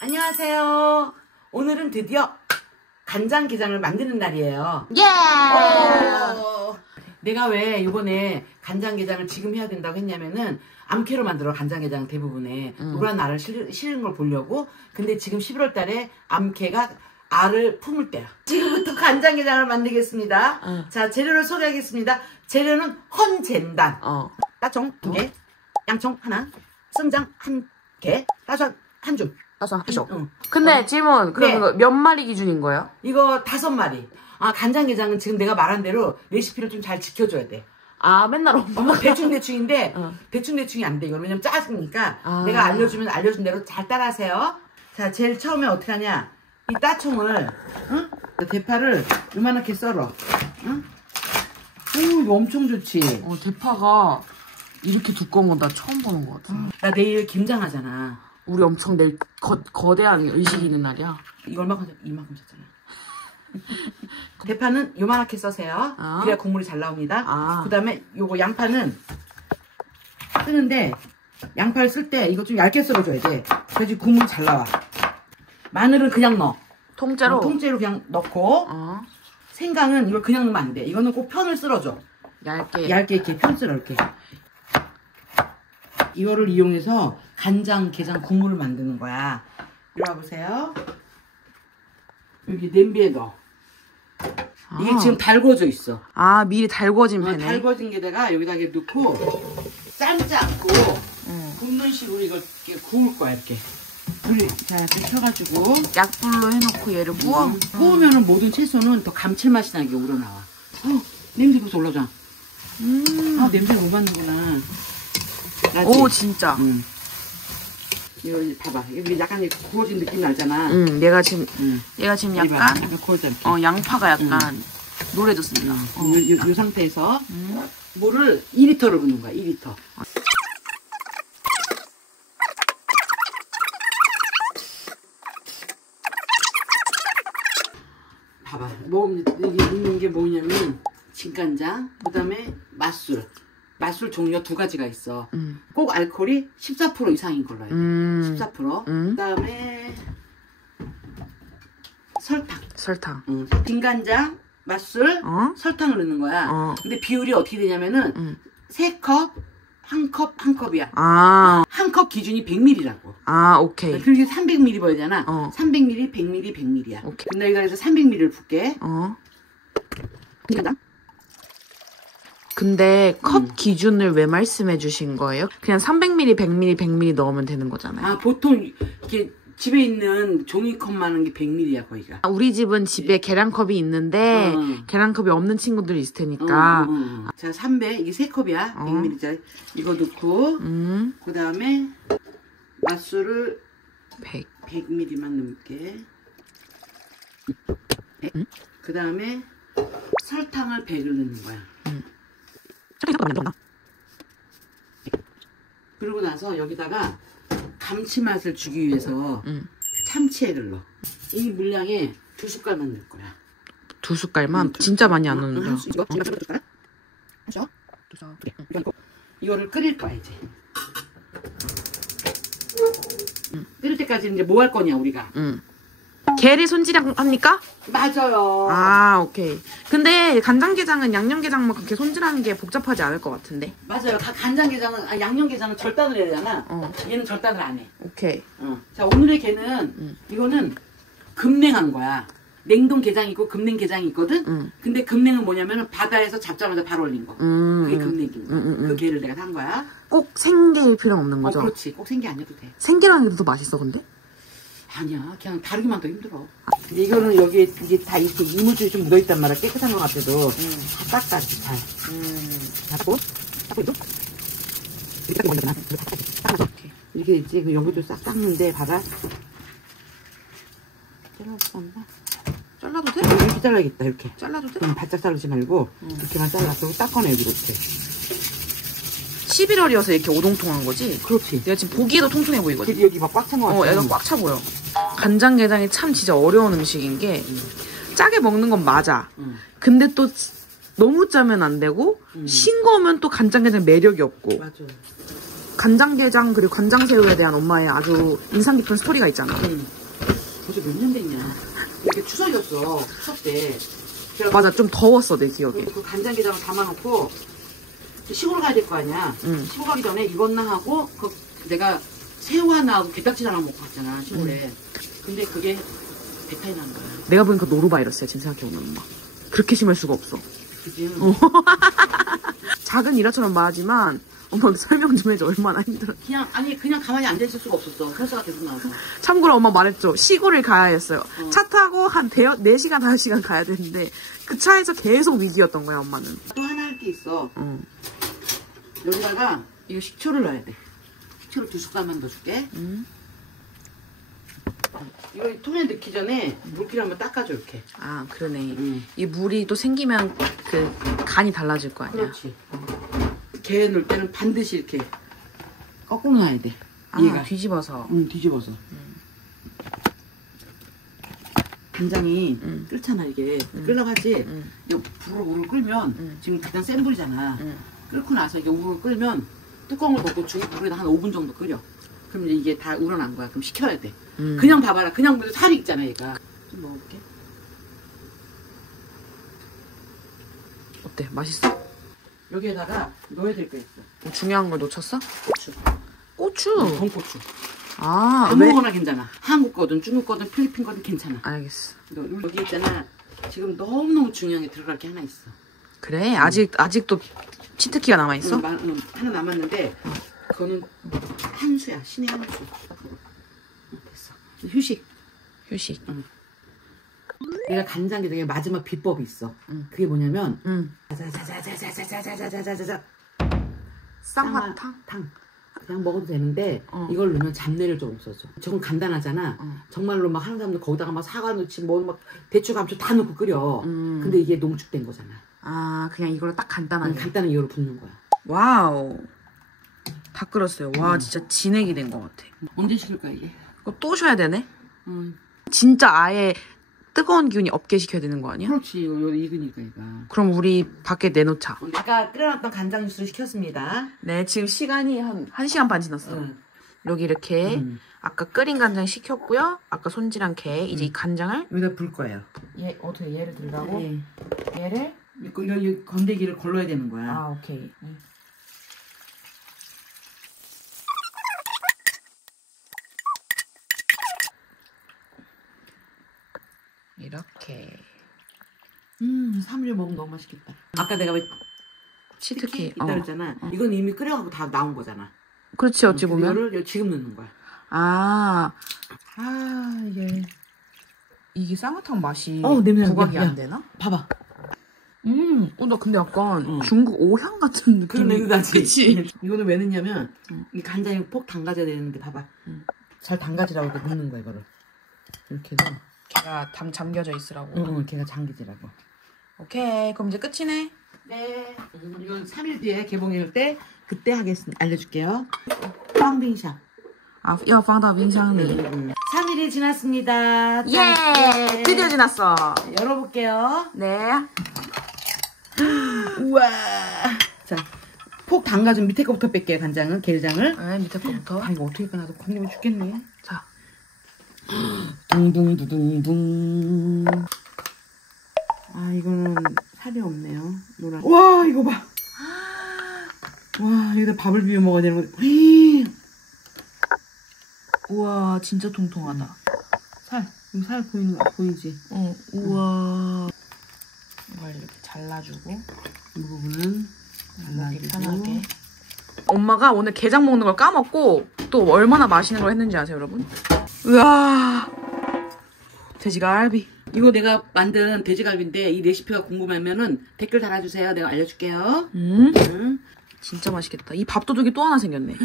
안녕하세요. 오늘은 드디어 간장게장을 만드는 날이에요. 예! 내가 왜 이번에 간장게장을 지금 해야 된다고 했냐면은 암캐로 만들어 간장게장 대부분에 노란 알을 실은 걸 보려고. 근데 지금 11월 달에 암캐가 알을 품을 때야. 지금부터 간장게장을 만들겠습니다. 자, 재료를 소개하겠습니다. 재료는 헌젠단, 따총 2개, 양총 하나,生姜 1개, 다섯 한 줌. 따서 하죠. 근데 질문, 그러면 몇 마리 기준인 거예요? 이거 5마리. 아, 간장게장은 지금 내가 말한 대로 레시피를 좀 잘 지켜줘야 돼. 아, 맨날 엄마가 대충대충인데 대충대충이 안 돼. 이거 왜냐면 짜증니까 내가 알려주면 알려준 대로 잘 따라하세요. 자, 제일 처음에 어떻게 하냐. 이 따총을, 대파를 요만하게 썰어. 응? 오, 이거 엄청 좋지. 대파가 이렇게 두꺼운 건 나 처음 보는 것 같아. 나 내일 김장하잖아. 우리 엄청 내일 거대한 의식이 있는 날이야. 이거 얼마큼, 이만큼 샀잖아. 대파는 요만하게 써세요. 그래야 국물이 잘 나옵니다. 그 다음에 요거 양파는 쓰는데, 양파를 쓸 때 이거 좀 얇게 썰어줘야 돼. 그래야지 국물이 잘 나와. 마늘은 그냥 넣어. 통째로? 통째로 그냥 넣고, 생강은 이걸 그냥 넣으면 안 돼. 이거는 꼭 편을 쓸어줘. 얇게 이렇게 편 쓸어, 이렇게. 이거를 이용해서 간장게장 국물을 만드는 거야. 이리 와보세요. 여기 냄비에 넣어. 이게 지금 달궈져 있어. 아, 미리 달궈진 팬에? 달궈진 게다가 여기다 이렇게 넣고 삶지 않고 굽는 식으로 이걸 이렇게 구울 거야. 이렇게 불, 자, 이렇게 펴가지고 약불로 해놓고 얘를 구워? 구우면은 모든 채소는 더 감칠맛이 나게 우러나와. 냄새 벌써 올라오잖아. 아, 냄새가 못 맡는구나. 나지? 오, 진짜. 이거 봐봐. 여기 약간 구워진 느낌 나잖아. 얘가 지금 약간, 약간 구워져. 양파가 약간 노래졌습니다. 이 상태에서 물을 2리터를 붓는 거야. 2리터. 봐봐. 이게 있는 게 뭐냐면 진간장, 그 다음에 맛술. 맛술 종류가 2가지가 있어. 꼭 알코올이 14% 이상인 걸로 해야 돼. 14%. 그 다음에 설탕. 진간장, 맛술, 설탕을 넣는 거야. 근데 비율이 어떻게 되냐면은 3컵, 1컵, 1컵이야. 한 컵 기준이 100ml라고. 오케이. 그렇게 300ml 버야 되잖아. 300ml, 100ml, 100ml야. 오케이. 근데 여기서 300ml를 붓게. 진간장. 근데 컵 기준을 왜 말씀해 주신 거예요? 그냥 300ml, 100ml, 100ml 넣으면 되는 거잖아요. 보통 이렇게 집에 있는 종이컵만 한 게 100ml야 거기가. 우리 집은 집에 계량컵이 있는데 계량컵이 없는 친구들이 있을 테니까. 자, 300, 이게 3컵이야. 100ml짜리. 이거 넣고 그 다음에 맛술을 100ml만 넣을게. 그 다음에 설탕을 100을 넣는 거야. 그러고 나서 여기다가 감칠맛을 주기 위해서 참치액을 넣어. 이 물량에 2숟갈만 넣을 거야. 2숟갈만? 진짜 많이 안 넣는다. 이거를 끓일 거야 이제. 끓일 때까지 이제 뭐 할 거냐 우리가. 게를 손질합니까? 맞아요. 오케이. 근데 간장게장은 양념게장만 그렇게 손질하는 게 복잡하지 않을 것 같은데. 맞아요. 간장게장은 양념게장은 절단을 해야 되잖아. 얘는 절단을 안 해. 오케이. 자, 오늘의 게는 이거는 급냉한 거야. 냉동게장이 있고 급냉게장이 있거든. 근데 급냉은 뭐냐면은 바다에서 잡자마자 바로 올린 거. 그게 급냉인 거야. 그 게를 내가 산 거야. 꼭 생게일 필요는 없는 거죠? 그렇지. 꼭 생게 아니어도 돼. 생게라는 게 더 맛있어 근데? 아니야. 그냥 다루기만 더 힘들어. 근데 이거는 여기에 이게 다 이렇게 이물질이 좀 묻어있단 말이야. 깨끗한 것 같아도. 다 닦아, 잘. 닦고 이거? 이렇게 있지. 그 여기도 싹 닦는데, 봐봐. 잘라도 돼? 이렇게 잘라야겠다, 이렇게. 잘라도 돼? 바짝 자르지 말고, 이렇게만 잘라서 닦아내, 여기 이렇게. 11월이어서 이렇게 오동통한 거지? 그렇지. 내가 지금 보기에도 통통해 보이거든? 여기 막 꽉 찬 거 같아. 얘가 꽉 차 보여. 간장게장이 참 진짜 어려운 음식인 게 짜게 먹는 건 맞아. 근데 또 너무 짜면 안 되고 싱거우면 또 간장게장 매력이 없고. 맞아. 간장게장 그리고 간장새우에 대한 엄마의 아주 인상 깊은 스토리가 있잖아. 벌써 몇 년 됐냐. 이렇게 추석이었어. 추석 때. 맞아, 좀 더웠어, 내 기억에. 그 간장게장을 담아놓고 시골 가야 될 거 아니야. 시골 가기 전에 이것나 하고 내가 새우 하나 하고 게딱지 하나 먹고 갔잖아, 시골에. 근데 그게 배탈이 난 거야. 내가 보니까 노로바이러스야, 지금 생각해보면 엄마. 그렇게 심할 수가 없어. 그치? 작은 일화처럼 말하지만 엄마 설명 좀 해줘. 얼마나 힘들어. 그냥 가만히 앉아있을 수가 없었어. 혈사가 계속 나와서. 참고로 엄마 말했죠. 시골을 가야 했어요. 차 타고 한 4시간, 5시간 가야 되는데 그 차에서 계속 위기였던 거야, 엄마는. 또 하나 할 게 있어. 여기다가 이거 식초를 넣어야 돼. 식초를 2숟갈만 넣어줄게. 이거 통에 넣기 전에 물기를 한번 닦아줘, 이렇게. 아, 그러네. 이 물이 또 생기면 그 간이 달라질 거 아니야. 그렇지. 게 넣을 때는 반드시 이렇게 거꾸로 놔야 돼. 아, 얘가. 뒤집어서. 뒤집어서. 간장이 끓잖아, 이게. 끓여가지. 이거 불을 우르르 끓면 지금 가장 센 불이잖아. 끓고 나서 이게 우르르 끓면 뚜껑을 덮고 중불에다 한 5분 정도 끓여. 그럼 이게 다 우러난 거야. 그럼 식혀야 돼. 그냥 봐봐라. 그냥 살이 있잖아, 얘가. 좀 먹어볼게. 어때? 맛있어? 여기에다가 넣어야 될 거 있어. 뭐 중요한 걸 놓쳤어? 고추. 고추? 건고추. 아, 아무거나 괜찮아. 한국 거든 중국 거든 필리핀 거든 괜찮아. 알겠어. 여기 있잖아. 지금 너무너무 중요한 게 들어갈 게 하나 있어. 그래? 아직도 치트키가 남아있어? 하나 남았는데 그거는 한 수야. 신의 한 수. 됐어. 휴식. 내가 간장게장의 마지막 비법이 있어. 그게 뭐냐면 자자자자자자자자자자자자자 쌍화탕? 그냥 먹어도 되는데 이걸 넣으면 잡내를 좀 없어져. 저건 간단하잖아. 정말로 막 하는 사람들 거기다가 막 사과 넣지 뭐 막 대추 감초 다 넣고 끓여. 근데 이게 농축된 거잖아. 아, 그냥 이걸로 딱 간단하게. 간단한 이거로 붓는 거야. 와우. 다 끓었어요. 와, 진짜 진액이 된 것 같아. 언제 식힐 거야 이게? 이거 또 쉬어야 되네? 진짜 아예 뜨거운 기운이 없게 식혀야 되는 거 아니야? 그렇지. 이거 익으니까 이거. 그럼 우리 밖에 내놓자. 아까 끓여놨던 간장 육수 식혔습니다. 네, 지금 시간이 한 1시간 반 지났어. 여기 이렇게 아까 끓인 간장 식혔고요. 아까 손질한 게 이제 이 간장을 여기다 불 거예요. 얘 어떻게 얘를 들라고? 네. 얘를 이 건더기를 걸러야 되는 거야. 아, 오케이. 이렇게. 사물을 먹으면 너무 맛있겠다. 아까 내가 왜 치트키 있다 그랬잖아. 이건 이미 끓여가고 다 나온 거잖아. 그렇지, 어찌 보면. 이거를 지금 넣는 거야. 이게 쌍화탕 맛이 냄새 부각이 야, 안 되나? 봐봐. 나 근데 약간 중국 오향 같은 그런 느낌이 냄새 나지. 그치? 이거는 왜 넣냐면 이 간장이 폭 담가져야 되는데 봐봐. 잘 담가지라고 이렇게 넣는 거야 이거를. 이렇게 해서. 걔가 잠겨져 있으라고. 응, 걔가 잠기지라고. 오케이, 그럼 이제 끝이네. 네. 이건 3일 뒤에 개봉할 때 그때 알려줄게요. 빵빙샵. 아, 要放到冰箱里. 3일이 지났습니다. 예! 드디어 지났어. 열어볼게요. 네. 우와. 자, 폭 담가준 밑에 거부터 뺄게요. 간장은, 게장을. 네, 밑에 거부터. 이거 어떻게 꺼놔서 건드면 죽겠네. 자. 둥둥두둥둥. 이거는 살이 없네요. 노란. 와, 이거 봐. 와, 여기다 밥을 비벼 먹어야 되는 거. 우와, 진짜 통통하다. 여기 살 보이지? 우와. 이걸 이렇게 잘라주고. 이 부분은 먹기 편하게. 엄마가 오늘 게장 먹는 걸 까먹고 또 얼마나 맛있는 걸 했는지 아세요, 여러분? 우와. 돼지갈비. 이거 내가 만든 돼지갈비인데 이 레시피가 궁금하면은 댓글 달아주세요. 내가 알려줄게요. 진짜 맛있겠다. 이 밥도둑이 또 하나 생겼네.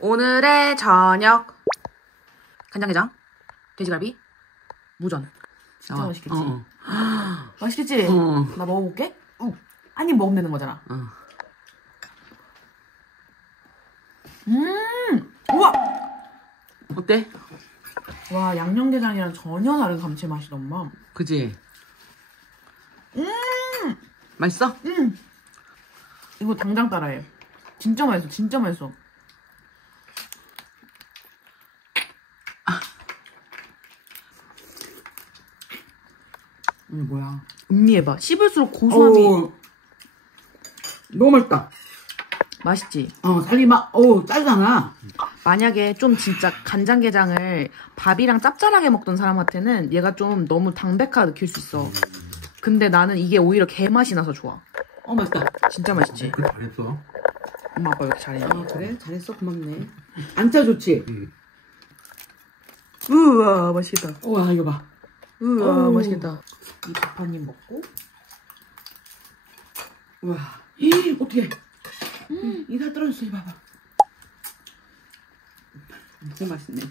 오늘의 저녁 간장게장, 돼지갈비, 무전. 진짜 맛있겠지? 맛있겠지? 나 먹어볼게. 한 입 먹으면 되는 거잖아. 우와! 어때? 와, 양념게장이랑 전혀 다른 감칠맛이다, 엄마. 그지? 맛있어? 이거 당장 따라해. 진짜 맛있어, 진짜 맛있어. 뭐야? 음미해봐. 씹을수록 고소함이. 어우, 너무 맛있다. 맛있지? 살이 막, 짜잖아. 만약에 좀 진짜 간장게장을 밥이랑 짭짤하게 먹던 사람한테는 얘가 좀 너무 담백하게 느낄 수 있어. 근데 나는 이게 오히려 개맛이 나서 좋아. 맛있다. 진짜 맛있지? 그 잘했어. 엄마 아빠 이렇게 잘해. 그래? 잘했어. 고맙네. 안짜 좋지? 우와, 맛있겠다. 우와, 이거 봐. 우와, 어우. 맛있겠다. 이 밥 한 입 먹고. 우와. 어떡해. 이 살 떨어졌어, 이거 봐봐. 너무 맛있네.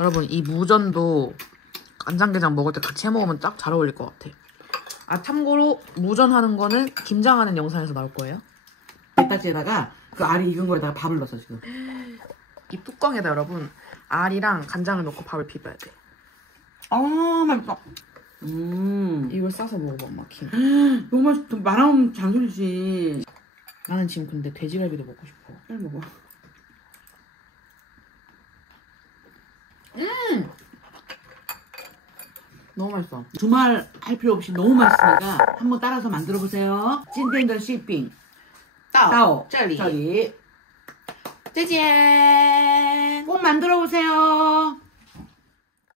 여러분, 이 무전도 간장게장 먹을 때 같이 해 먹으면 딱 잘 어울릴 것 같아. 아, 참고로 무전하는 거는 김장하는 영상에서 나올 거예요. 게딱지에다가 그 알이 익은 거에다가 밥을 넣었어, 지금. 이 뚜껑에다 여러분 알이랑 간장을 넣고 밥을 비벼야 돼. 맛있어. 이걸 싸서 먹어봐, 엄마 김. 너무 맛있다. 말하면 잔소리지. 나는 지금 근데 돼지갈비도 먹고 싶어. 빨리 먹어. 너무 맛있어. 두말 할 필요 없이 너무 맛있으니까 한번 따라서 만들어 보세요. 찐텐더 쇼핑. 따오. 짜리. 짜잔! 꼭 만들어 보세요.